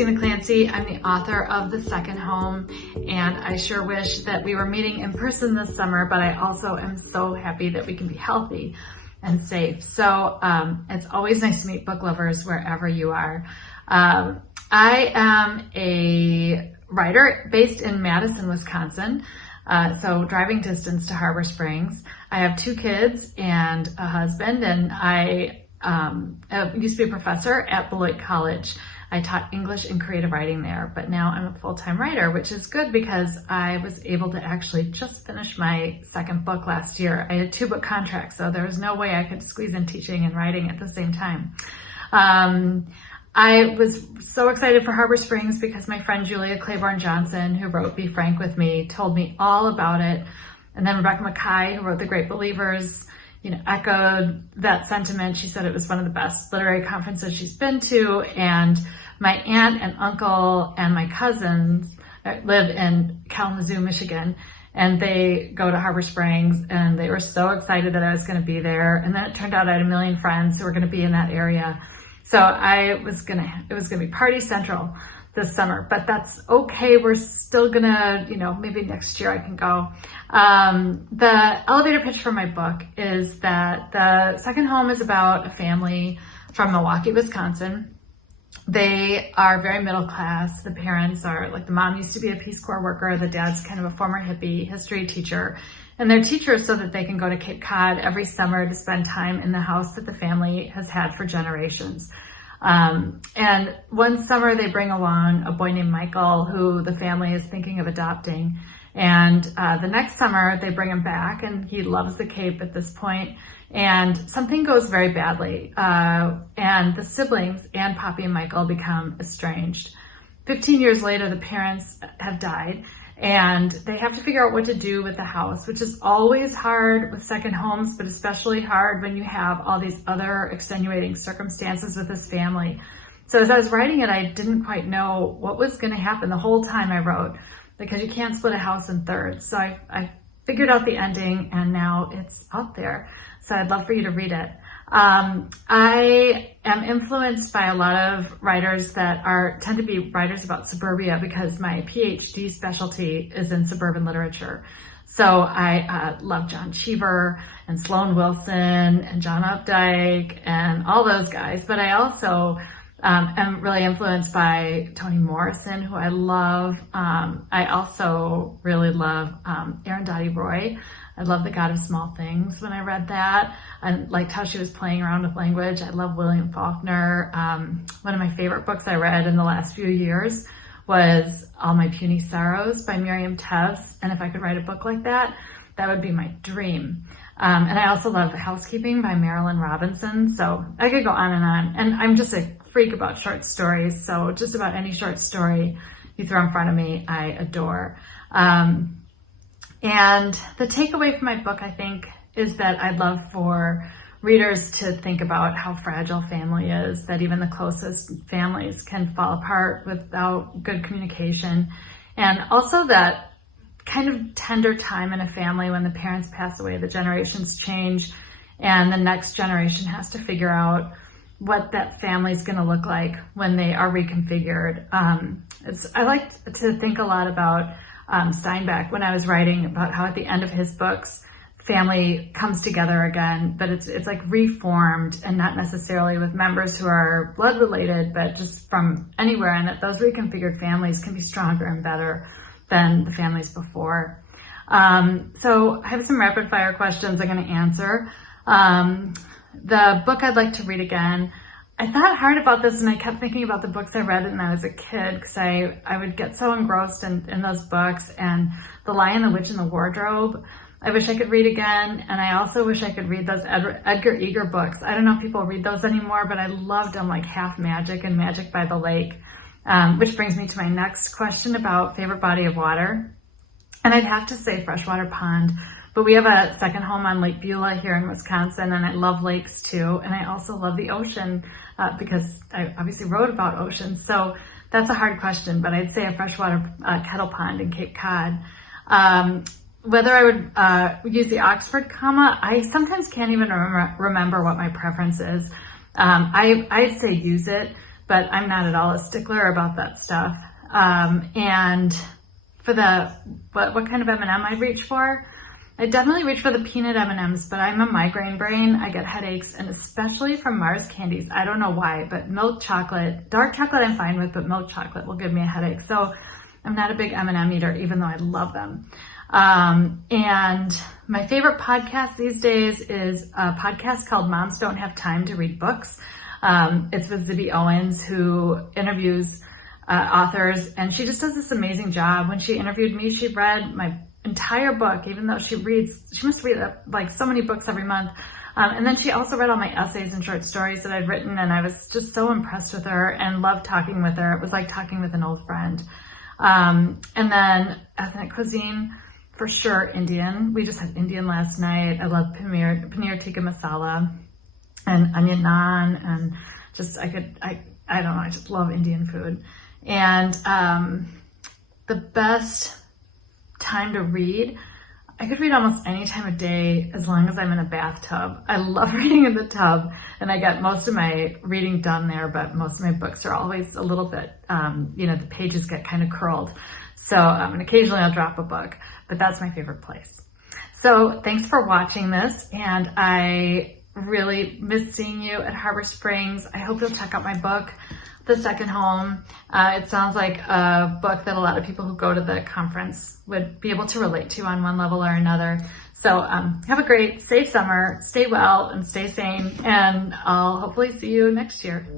Christina Clancy. I'm the author of The Second Home, and I sure wish that we were meeting in person this summer, but I also am so happy that we can be healthy and safe. So it's always nice to meet book lovers wherever you are. I am a writer based in Madison, Wisconsin, so driving distance to Harbor Springs. I have 2 kids and a husband, and I used to be a professor at Beloit College. I taught English and creative writing there, but now I'm a full-time writer, which is good because I was able to actually just finish my second book last year. I had a 2-book contract, so there was no way I could squeeze in teaching and writing at the same time. I was so excited for Harbor Springs because my friend Julia Claiborne Johnson, who wrote Be Frank with Me, told me all about it. And then Rebecca Makkai, who wrote The Great Believers, echoed that sentiment. She said it was one of the best literary conferences she's been to. And my aunt and uncle and my cousins live in Kalamazoo, Michigan, and they go to Harbor Springs, and they were so excited that I was going to be there. And then it turned out I had a million friends who were going to be in that area. So it was going to be party central this summer, but that's okay. We're still gonna, maybe next year I can go. The elevator pitch for my book is that The Second Home is about a family from Milwaukee, Wisconsin. They are very middle class. The parents are the mom used to be a Peace Corps worker. The dad's kind of a former hippie history teacher. And they're teachers so that they can go to Cape Cod every summer to spend time in the house that the family has had for generations. And one summer they bring along a boy named Michael, who the family is thinking of adopting. And the next summer they bring him back, and he loves the Cape at this point. And something goes very badly. And the siblings and Poppy and Michael become estranged. 15 years later, the parents have died, and they have to figure out what to do with the house, which is always hard with second homes, but especially hard when you have all these other extenuating circumstances with this family. So as I was writing it, I didn't quite know what was going to happen the whole time I wrote, because you can't split a house in thirds. So I figured out the ending, and now it's out there. So I'd love for you to read it. I am influenced by a lot of writers that tend to be writers about suburbia, because my PhD specialty is in suburban literature. So I love John Cheever and Sloan Wilson and John Updike and all those guys. But I also am really influenced by Toni Morrison, who I love. I also really love Arundhati Roy. I love The God of Small Things when I read that. I liked how she was playing around with language. I love William Faulkner. One of my favorite books I read in the last few years was All My Puny Sorrows by Miriam Teves. And if I could write a book like that, that would be my dream. And I also love Housekeeping by Marilyn Robinson. So I could go on. And I'm just a freak about short stories. So just about any short story you throw in front of me, I adore. And the takeaway from my book, I think, is that I'd love for readers to think about how fragile family is, that even the closest families can fall apart without good communication. And also that kind of tender time in a family when the parents pass away, the generations change, and the next generation has to figure out what that family's going to look like when they are reconfigured. I like to think a lot about Steinbeck when I was writing about how at the end of his books, family comes together again, but it's like reformed, and not necessarily with members who are blood related, but just from anywhere, and that those reconfigured families can be stronger and better than the families before. So I have some rapid fire questions I'm going to answer. The book I'd like to read again. I thought hard about this, and I kept thinking about the books I read when I was a kid, because I would get so engrossed in those books. And The Lion, the Witch, and the Wardrobe, I wish I could read again. And I also wish I could read those Edgar Eger books. I don't know if people read those anymore, but I loved them, like Half Magic and Magic by the Lake. Which brings me to my next question about favorite body of water. And I'd have to say Freshwater Pond. But we have a second home on Lake Beulah here in Wisconsin, and I love lakes too. And I also love the ocean because I obviously wrote about oceans. So that's a hard question, but I'd say a freshwater kettle pond in Cape Cod. Whether I would use the Oxford comma, I sometimes can't even remember what my preference is. I'd say use it, but I'm not at all a stickler about that stuff. And for the, what kind of M&M I'd reach for? I definitely reach for the peanut M&Ms, but I'm a migraine brain. I get headaches, and especially from Mars candies. I don't know why, but milk chocolate, dark chocolate I'm fine with, but milk chocolate will give me a headache. So I'm not a big M&M eater, even though I love them. And my favorite podcast these days is a podcast called Moms Don't Have Time to Read Books. It's with Zibby Owens, who interviews authors, and she just does this amazing job. When she interviewed me, she read my entire book, even though she must read like so many books every month. And then she also read all my essays and short stories that I'd written, and I was just so impressed with her and loved talking with her. It was like talking with an old friend. And then ethnic cuisine, for sure, Indian. We just had Indian last night. I love paneer tikka masala and onion naan, and just I don't know, I just love Indian food. And the best time to read, I could read almost any time of day as long as I'm in a bathtub. I love reading in the tub, and I get most of my reading done there, but most of my books are always a little bit, the pages get kind of curled. So, and occasionally I'll drop a book, but that's my favorite place. So thanks for watching this, and I really miss seeing you at Harbor Springs. I hope you'll check out my book, The Second Home. It sounds like a book that a lot of people who go to the conference would be able to relate to on one level or another. So have a great, safe summer, stay well and stay sane, and I'll hopefully see you next year.